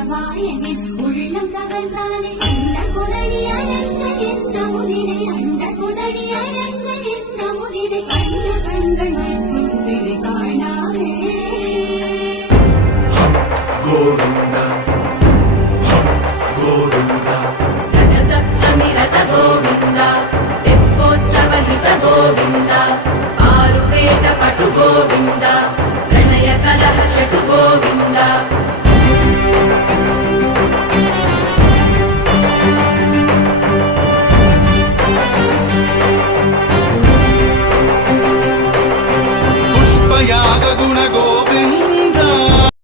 அழவாயனே உள்ளம் கவர்ந்தானே அண்ட குடடி அரங்க எந்த முதிரை அண்ட குடடி அரங்க எந்த முதிரை கண்ணு கண்கள் மட்டும் காணாமே கோவிந்தா கோவிந்தா ರಥಸಪ್ತಮಿ ರಥ ಗೋವಿಂದ ತೆಪ್ಪೋತ್ಸವ ಹಿತ ಗೋವಿಂದ ಆರು ವೇದ ಪಟು ಗೋವಿಂದ ಪ್ರಣಯ ಕಲಹ ಶಟು ಗೋವಿಂದ